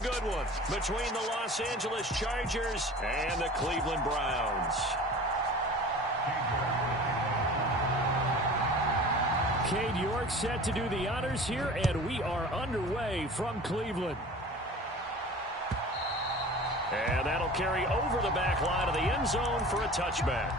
Good one between the Los Angeles Chargers and the Cleveland Browns. Cade York set to do the honors here, and we are underway from Cleveland. And that'll carry over the back line of the end zone for a touchback.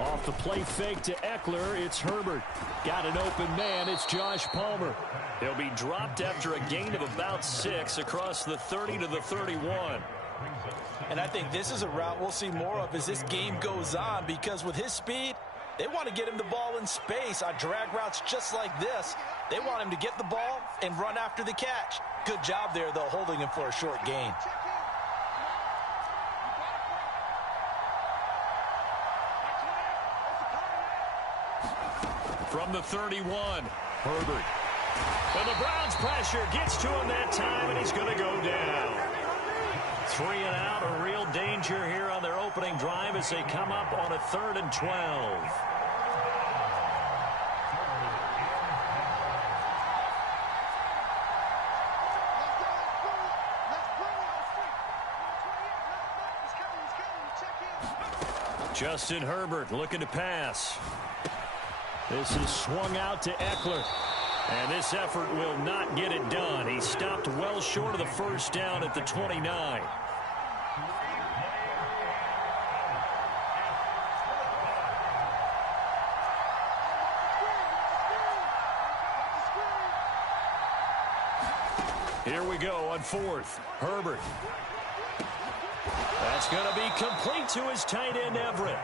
Off the play fake to Eckler, it's Herbert. Got an open man, it's Josh Palmer. He'll be dropped after a gain of about 6 across the 30 to the 31. And I think this is a route we'll see more of as this game goes on, because with his speed, they want to get him the ball in space on drag routes just like this. They want him to get the ball and run after the catch. Good job there, though, holding him for a short gain. From the 31, Herbert. And the Browns pressure gets to him that time, and he's going to go down. 3 and out, a real danger here on their opening drive as they come up on a 3rd and 12. Justin Herbert looking to pass. This is swung out to Eckler. And this effort will not get it done. He stopped well short of the first down at the 29. Here we go on 4th. Herbert. That's going to be complete to his tight end, Everett.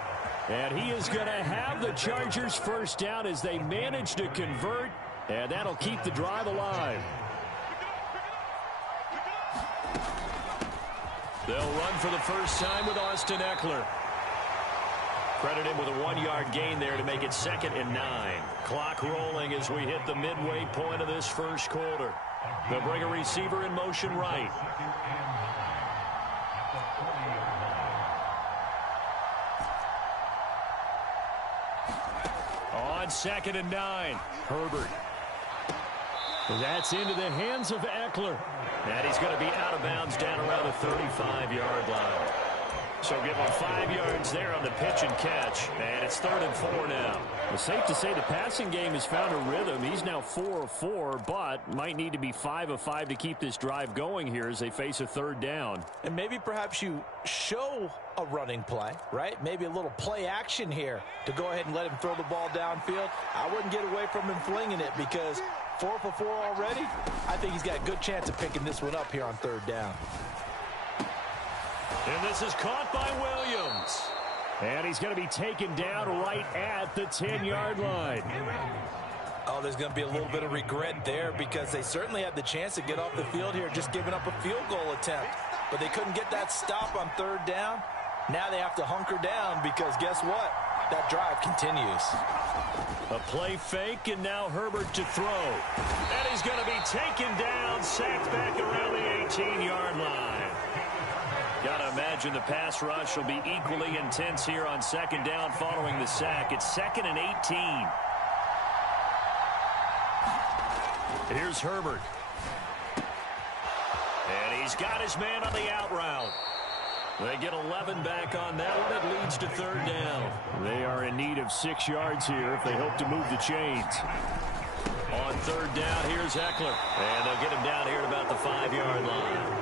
And he is going to have the Chargers first down as they manage to convert, and that'll keep the drive alive. They'll run for the first time with Austin Eckler. Credit him with a 1-yard gain there to make it 2nd and 9. Clock rolling as we hit the midway point of this first quarter. They'll bring a receiver in motion right. On 2nd and 9, Herbert. That's into the hands of Eckler. And he's going to be out of bounds down around the 35-yard line. So give him 5 yards there on the pitch and catch. And it's 3rd and 4 now. It's safe to say the passing game has found a rhythm. He's now 4 of 4, but might need to be 5 of 5 to keep this drive going here as they face a 3rd down. And maybe perhaps you show a running play, right? Maybe a little play action here to go ahead and let him throw the ball downfield. I wouldn't get away from him flinging it, because 4 for 4 already, I think he's got a good chance of picking this one up here on 3rd down. And this is caught by Williams. And he's going to be taken down right at the 10-yard line. Oh, there's going to be a little bit of regret there, because they certainly had the chance to get off the field here, just giving up a field goal attempt. But they couldn't get that stop on 3rd down. Now they have to hunker down, because guess what? That drive continues. A play fake, and now Herbert to throw. And he's going to be taken down, sacked back around the 18-yard line. Got to imagine the pass rush will be equally intense here on 2nd down following the sack. It's 2nd and 18. Here's Herbert. And he's got his man on the out route. They get 11 back on that one. It leads to 3rd down. They are in need of 6 yards here if they hope to move the chains. On 3rd down, here's Eckler. And they'll get him down here at about the 5-yard line.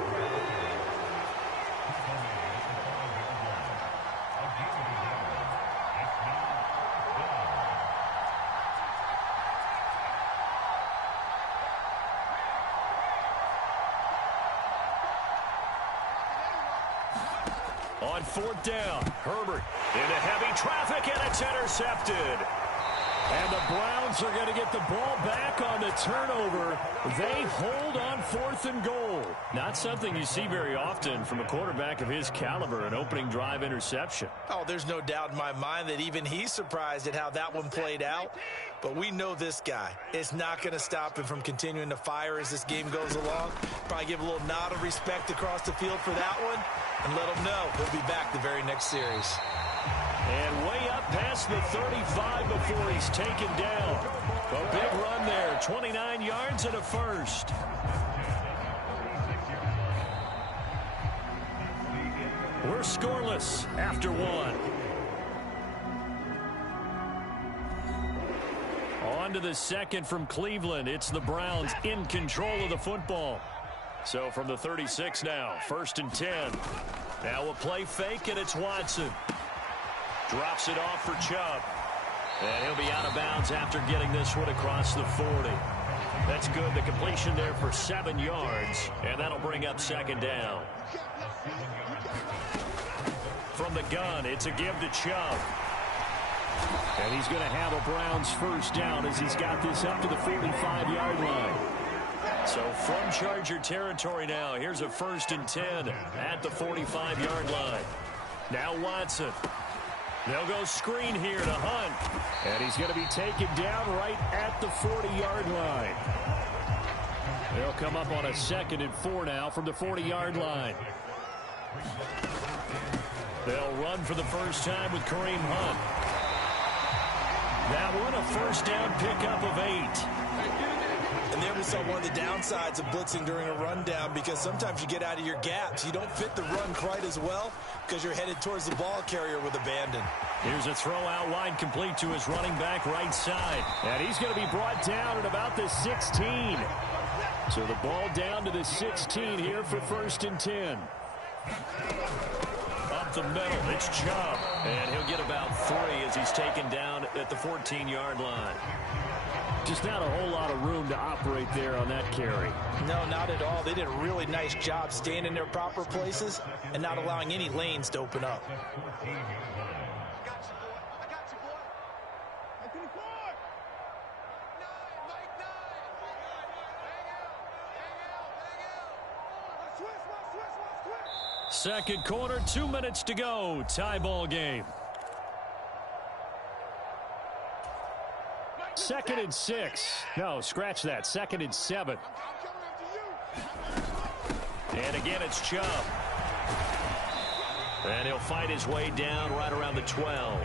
On 4th down, Herbert into heavy traffic, and it's intercepted. And the Browns are going to get the ball back on the turnover. They hold on 4th and goal. Not something you see very often from a quarterback of his caliber, an opening drive interception. Oh, there's no doubt in my mind that even he's surprised at how that one played out. But we know this guy. It's not going to stop him from continuing to fire as this game goes along. Probably give a little nod of respect across the field for that one and let him know he'll be back the very next series. And way up past the 35 before he's taken down. A big run there, 29 yards and a first. We're scoreless after one. On to the second from Cleveland. It's the Browns in control of the football. So from the 36 now, 1st and 10. Now a play fake, and it's Watson. Drops it off for Chubb. And he'll be out of bounds after getting this one across the 40. That's good. The completion there for 7 yards. And that'll bring up 2nd down. From the gun, it's a give to Chubb. And he's going to have a Browns 1st down as he's got this up to the 45-yard line. So from Charger territory now, here's a 1st and 10 at the 45-yard line. Now Watson. They'll go screen here to Hunt. And he's going to be taken down right at the 40-yard line. They'll come up on a 2nd and 4 now from the 40-yard line. They'll run for the first time with Kareem Hunt. That one, a 1st down pickup of 8. And there we saw one of the downsides of blitzing during a rundown, because sometimes you get out of your gaps. You don't fit the run quite as well because you're headed towards the ball carrier with abandon. Here's a throw out wide, complete to his running back right side. And he's going to be brought down at about the 16. So the ball down to the 16 here for 1st and 10. Up the middle, it's Chubb. And he'll get about 3 as he's taken down at the 14-yard line. Just not a whole lot of room to operate there on that carry. No, not at all. They did a really nice job staying in their proper places and not allowing any lanes to open up. Second quarter, 2 minutes to go. Tie ball game. 2nd and 6. No, scratch that. 2nd and 7. And again, it's Chubb. And he'll fight his way down right around the 12.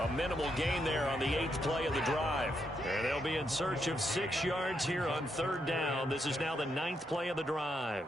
A minimal gain there on the 8th play of the drive. And they'll be in search of 6 yards here on 3rd down. This is now the 9th play of the drive.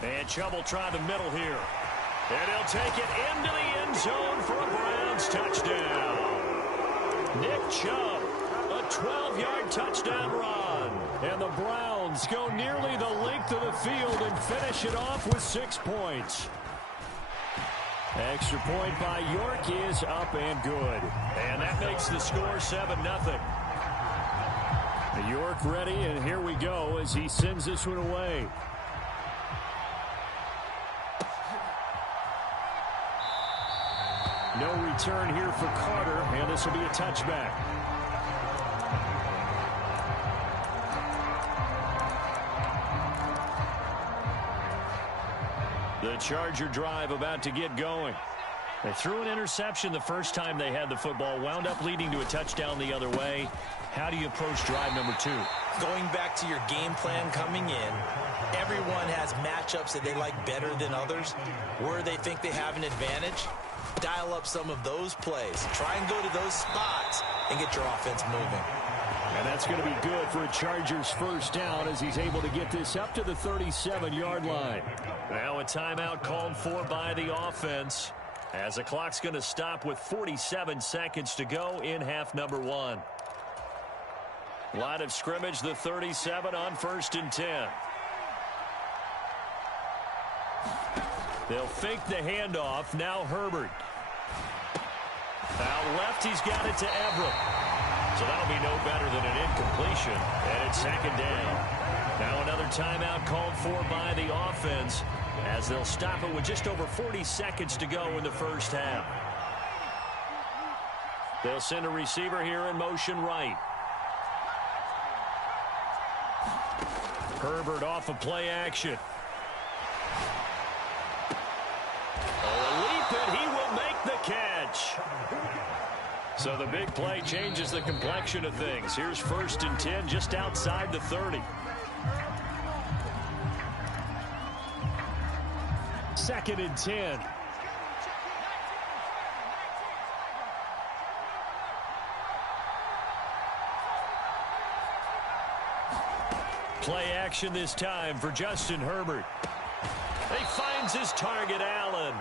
And Chubb will try the middle here. And he'll take it into the end zone for a Browns touchdown. Nick Chubb, a 12-yard touchdown run. And the Browns go nearly the length of the field and finish it off with 6 points. Extra point by York is up and good. And that makes the score 7-0. York ready, and here we go as he sends this one away. No return here for Carter, and this will be a touchback. The Charger drive about to get going. They threw an interception the first time they had the football, wound up leading to a touchdown the other way. How do you approach drive number 2? Going back to your game plan coming in, everyone has matchups that they like better than others, where they think they have an advantage. Dial up some of those plays. Try and go to those spots and get your offense moving. And that's going to be good for a Chargers 1st down as he's able to get this up to the 37-yard line. Now a timeout called for by the offense, as the clock's going to stop with 47 seconds to go in half number 1. Line of scrimmage, the 37 on 1st and 10. They'll fake the handoff. Now Herbert. Out left, he's got it to Everett. So that'll be no better than an incompletion. And it's 2nd down. Now another timeout called for by the offense as they'll stop it with just over 40 seconds to go in the first half. They'll send a receiver here in motion right. Herbert off of play action. Leap it, he will make the catch. So the big play changes the complexion of things. Here's 1st and 10 just outside the 30. 2nd and 10. Play action this time for Justin Herbert. He finds his target, Allen.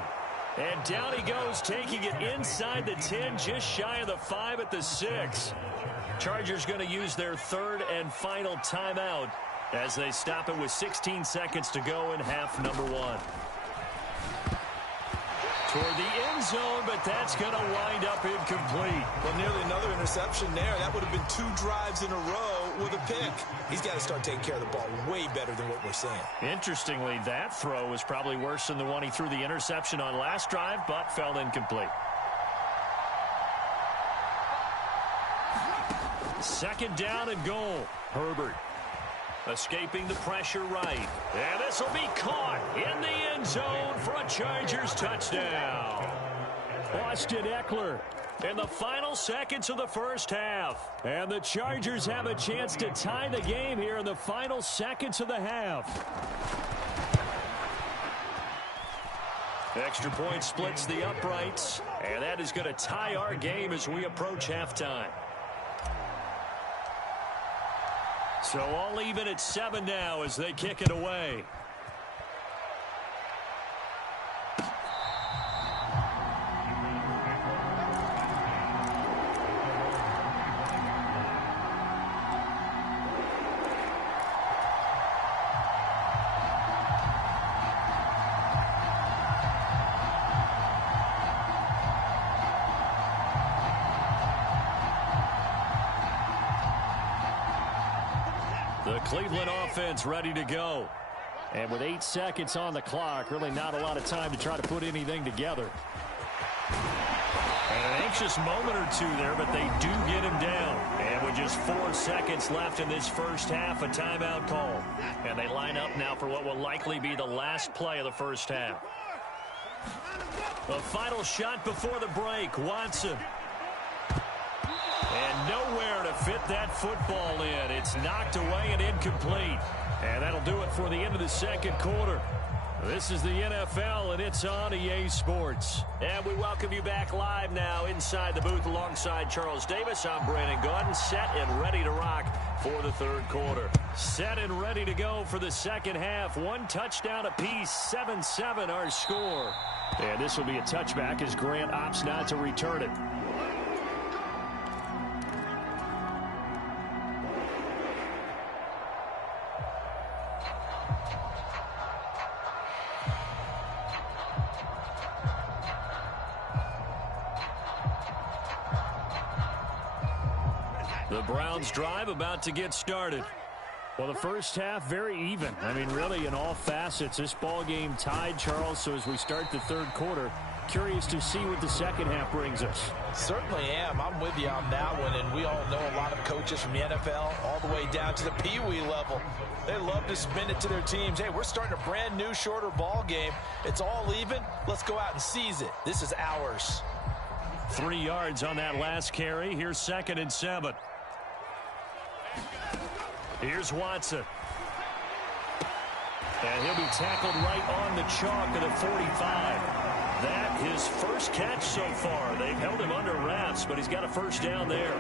And down he goes, taking it inside the 10, just shy of the 5 at the 6. Chargers going to use their 3rd and final timeout as they stop it with 16 seconds to go in half number 1. Toward the end zone, but that's going to wind up incomplete. Well, nearly another interception there. That would have been 2 drives in a row with a pick. He's got to start taking care of the ball way better than what we're seeing. Interestingly, that throw was probably worse than the one he threw the interception on last drive, but fell incomplete. 2nd down and goal. Herbert escaping the pressure right. And this will be caught in the end zone for a Chargers touchdown. Austin Eckler in the final seconds of the first half. And the Chargers have a chance to tie the game here in the final seconds of the half. Extra point splits the uprights. And that is going to tie our game as we approach halftime. So all even at 7 now as they kick it away. The Cleveland offense ready to go. And with 8 seconds on the clock, really not a lot of time to try to put anything together. And an anxious moment or two there, but they do get him down. And with just 4 seconds left in this first half, a timeout call. And they line up now for what will likely be the last play of the first half. A final shot before the break, Watson. And nowhere to fit that football in. It's knocked away and incomplete. And that'll do it for the end of the second quarter. This is the NFL, and it's on EA Sports. And we welcome you back live now inside the booth alongside Charles Davis. I'm Brandon Gordon, set and ready to rock for the third quarter. Set and ready to go for the second half. 1 touchdown apiece, 7-7 our score. And this will be a touchback as Grant opts not to return it. The Browns drive about to get started. Well, the first half, very even. I mean, really, in all facets, this ball game tied, Charles. So as we start the third quarter, curious to see what the second half brings us. Certainly am. I'm with you on that one. And we all know a lot of coaches from the NFL all the way down to the Pee-wee level. They love to spin it to their teams. Hey, we're starting a brand new, shorter ball game. It's all even. Let's go out and seize it. This is ours. 3 yards on that last carry. Here's 2nd and 7. Here's Watson. And he'll be tackled right on the chalk of the 45. That his first catch so far. They've held him under wraps, but he's got a first down there.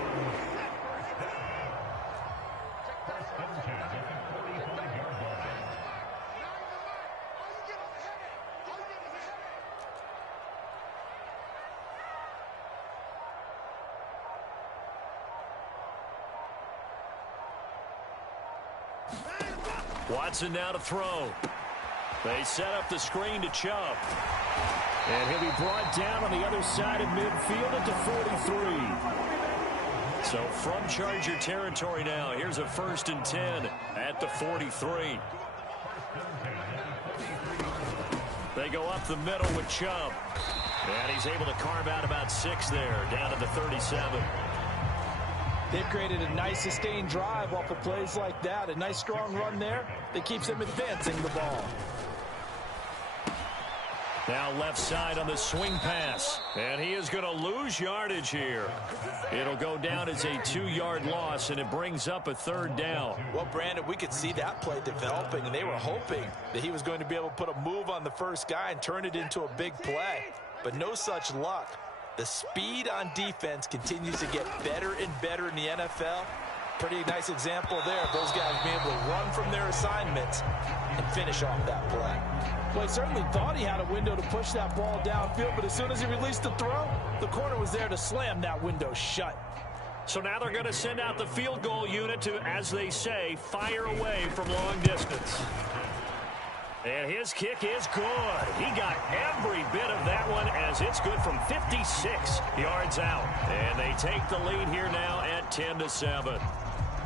Watson now to throw. They set up the screen to Chubb. And he'll be brought down on the other side of midfield at the 43. So from Charger territory now, here's a 1st and 10 at the 43. They go up the middle with Chubb. And he's able to carve out about 6 there, down to the 37. They've created a nice sustained drive off of plays like that. A nice strong run there that keeps them advancing the ball. Now left side on the swing pass. And he is going to lose yardage here. It'll go down as a 2-yard loss, and it brings up a 3rd down. Well, Brandon, we could see that play developing, and they were hoping that he was going to be able to put a move on the first guy and turn it into a big play. But no such luck. The speed on defense continues to get better and better in the NFL. Pretty nice example there of those guys being able to run from their assignments and finish off that play. Well, he certainly thought he had a window to push that ball downfield, but as soon as he released the throw, the corner was there to slam that window shut. So now they're going to send out the field goal unit to, as they say, fire away from long distance. And his kick is good. He got every bit of that one as it's good from 56 yards out. And they take the lead here now at 10-7.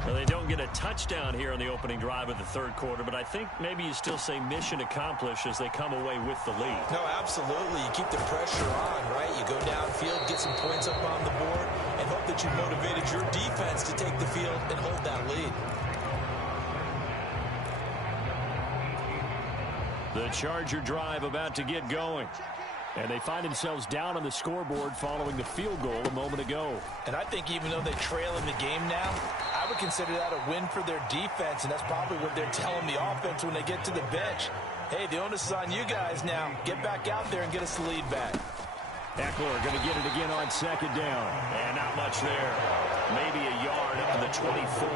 Well, they don't get a touchdown here on the opening drive of the 3rd quarter, but I think maybe you still say mission accomplished as they come away with the lead. No, absolutely. You keep the pressure on, right? You go downfield, get some points up on the board, and hope that you motivated your defense to take the field and hold that lead. The Charger drive about to get going. And they find themselves down on the scoreboard following the field goal a moment ago. And I think even though they trail in the game now, I would consider that a win for their defense, and that's probably what they're telling the offense when they get to the bench. Hey, the onus is on you guys now. Get back out there and get us the lead back. Eckler going to get it again on 2nd down. And not much there. Maybe a yard up to the 24.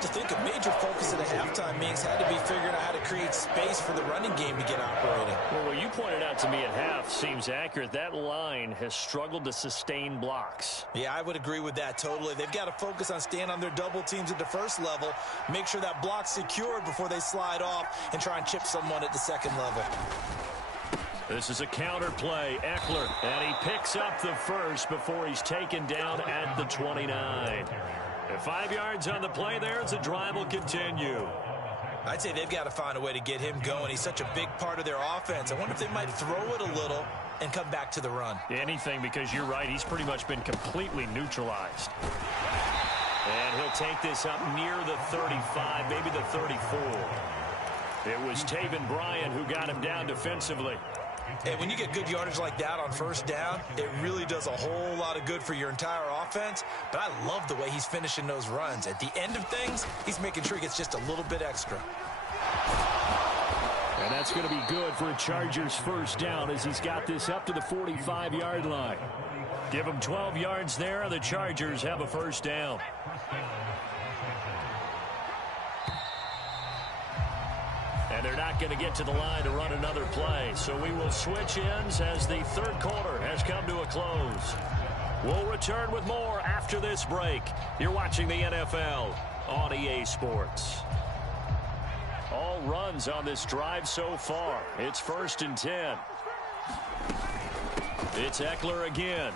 To think a major focus of the halftime meetings had to be figuring out how to create space for the running game to get operating. Well, what you pointed out to me at half seems accurate. That line has struggled to sustain blocks. Yeah, I would agree with that totally. They've got to focus on staying on their double teams at the 1st level, make sure that block's secured before they slide off and try and chip someone at the 2nd level. This is a counter play. Eckler, and he picks up the 1st before he's taken down at the 29. 5 yards on the play there as the drive will continue. I'd say they've got to find a way to get him going. He's such a big part of their offense. I wonder if they might throw it a little and come back to the run. Anything, because you're right. He's pretty much been completely neutralized. And he'll take this up near the 35, maybe the 34. It was Taven Bryan who got him down defensively. And when you get good yardage like that on 1st down, it really does a whole lot of good for your entire offense. But I love the way he's finishing those runs. At the end of things, he's making sure he gets just a little bit extra. And that's going to be good for a Chargers 1st down as he's got this up to the 45-yard line. Give him 12 yards there, and the Chargers have a 1st down. And they're not going to get to the line to run another play. So we will switch ends as the 3rd quarter has come to a close. We'll return with more after this break. You're watching the NFL on EA Sports. All runs on this drive so far. It's 1st and 10. It's Eckler again.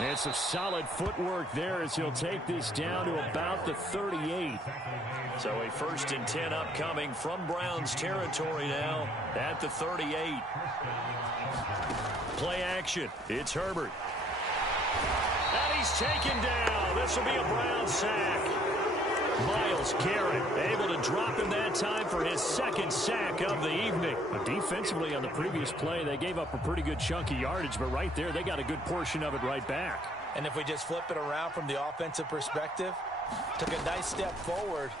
And some solid footwork there as he'll take this down to about the 38. So a 1st and 10 upcoming from Browns territory now at the 38. Play action. It's Herbert. And he's taken down. This will be a Brown sack. Myles Garrett able to drop him that time for his 2nd sack of the evening. But defensively on the previous play, they gave up a pretty good chunk of yardage, but right there, they got a good portion of it right back. And if we just flip it around from the offensive perspective, took a nice step forward,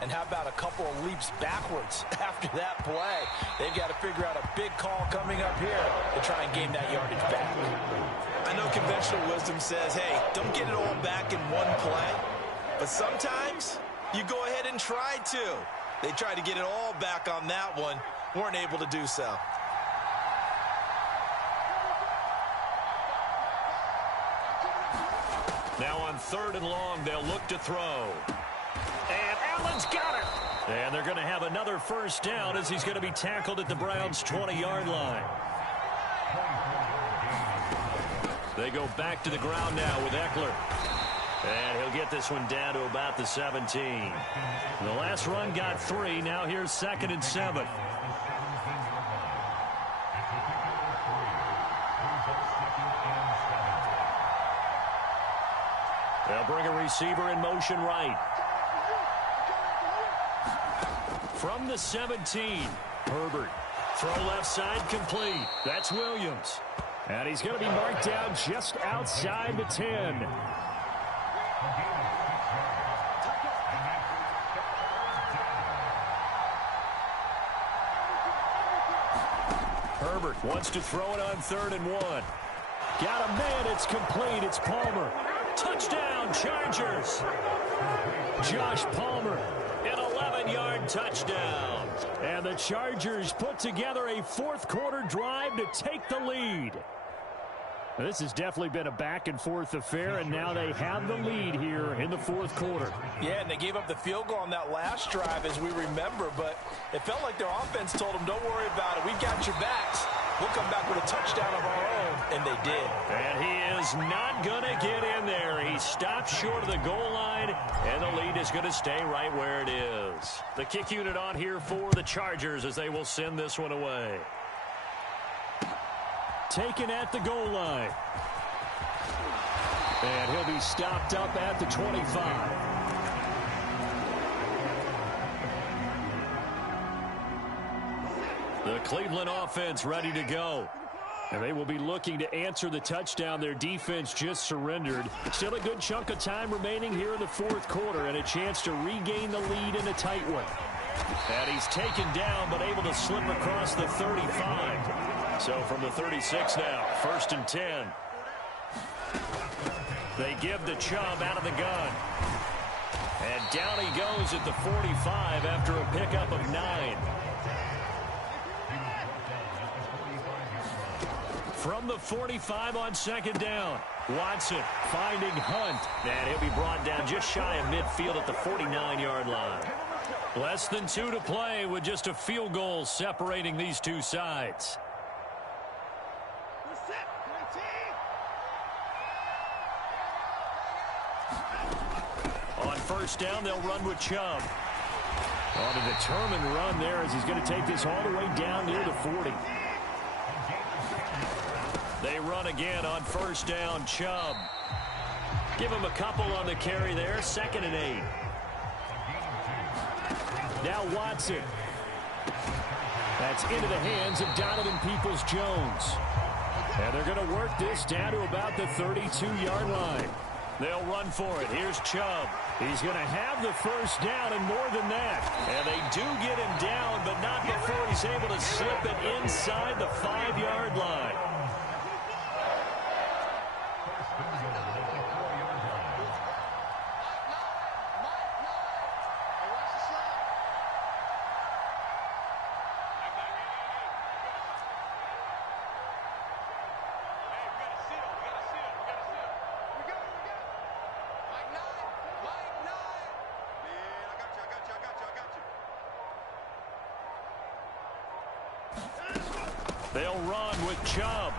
and how about a couple of leaps backwards after that play? They've got to figure out a big call coming up here to try and gain that yardage back. I know conventional wisdom says, hey, don't get it all back in one play. But sometimes you go ahead and try to. They tried to get it all back on that one. Weren't able to do so. Now on 3rd and long, they'll look to throw. And Allen's got it. And they're going to have another first down as he's going to be tackled at the Browns' 20-yard line. They go back to the ground now with Eckler. And he'll get this one down to about the 17. The last run got 3. Now here's 2nd and 7. They'll bring a receiver in motion right. From the 17, Herbert. Throw left side complete. That's Williams. And he's going to be marked down just outside the 10. Herbert wants to throw it on 3rd and 1. Got a man. It's complete. It's Palmer. Touchdown, Chargers. Josh Palmer. An 11-yard touchdown. And the Chargers put together a fourth-quarter drive to take the lead. This has definitely been a back-and-forth affair, and now they have the lead here in the fourth quarter. Yeah, and they gave up the field goal on that last drive, as we remember, but it felt like their offense told them, don't worry about it. We've got your backs. We'll come back with a touchdown of our own, and they did. And he is not going to get in there. He stopped short of the goal line, and the lead is going to stay right where it is. The kick unit on here for the Chargers as they will send this one away. Taken at the goal line. And he'll be stopped up at the 25. The Cleveland offense ready to go. And they will be looking to answer the touchdown their defense just surrendered. Still a good chunk of time remaining here in the fourth quarter and a chance to regain the lead in a tight one. And he's taken down but able to slip across the 35. So from the 36 now, 1st and 10. They give the Chubb out of the gun. And down he goes at the 45 after a pickup of 9. From the 45 on 2nd down, Watson finding Hunt. And he'll be brought down just shy of midfield at the 49-yard line. Less than 2 to play with just a field goal separating these two sides. On 1st down, they'll run with Chubb. On a determined run there as he's going to take this all the way down near the 40. They run again on 1st down, Chubb. Give him a couple on the carry there, 2nd and 8. Now Watson. That's into the hands of Donovan Peoples-Jones. And they're going to work this down to about the 32-yard line. They'll run for it. Here's Chubb. He's going to have the first down and more than that. And they do get him down, but not before he's able to slip it inside the 5-yard line. They'll run with Chubb.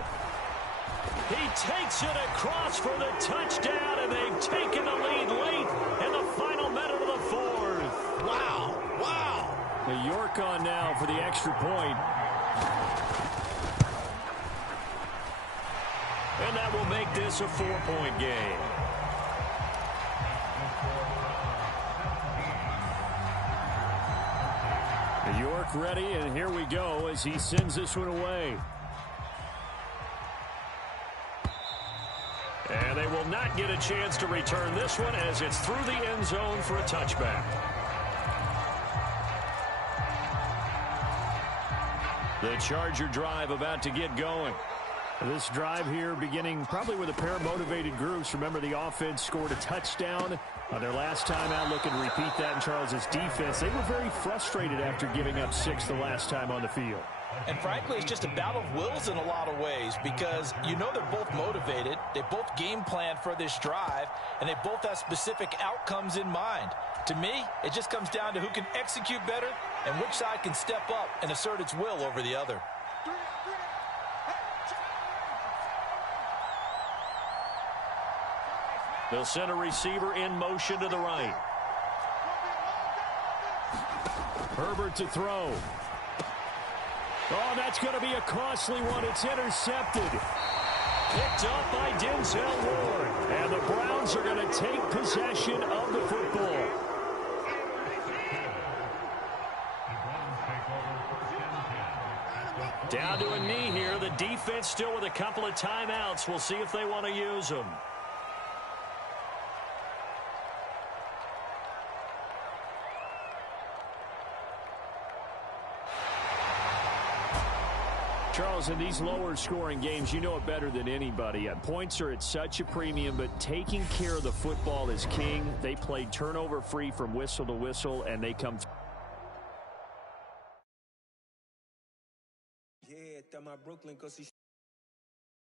He takes it across for the touchdown, and they've taken the lead late in the final minute of the fourth. Wow, wow. The York on now for the extra point. And that will make this a 4-point game. York ready, and here we go as he sends this one away. And they will not get a chance to return this one as it's through the end zone for a touchback. The Charger drive about to get going. This drive here beginning probably with a pair of motivated groups. Remember, the offense scored a touchdown on their last time out. Looking to repeat that in Charles's defense. They were very frustrated after giving up 6 the last time on the field. And frankly, it's just a battle of wills in a lot of ways because you know they're both motivated. They both game plan for this drive, and they both have specific outcomes in mind. To me, it just comes down to who can execute better and which side can step up and assert its will over the other. They'll send a receiver in motion to the right. Herbert to throw. Oh, that's going to be a costly one. It's intercepted. Picked up by Denzel Ward. And the Browns are going to take possession of the football. Down to a knee here. The defense still with a couple of timeouts. We'll see if they want to use them. Charles, in these lower-scoring games, you know it better than anybody. Points are at such a premium, but taking care of the football is king. They played turnover-free from whistle to whistle, and they come through. Yeah, my Brooklyn, 'cause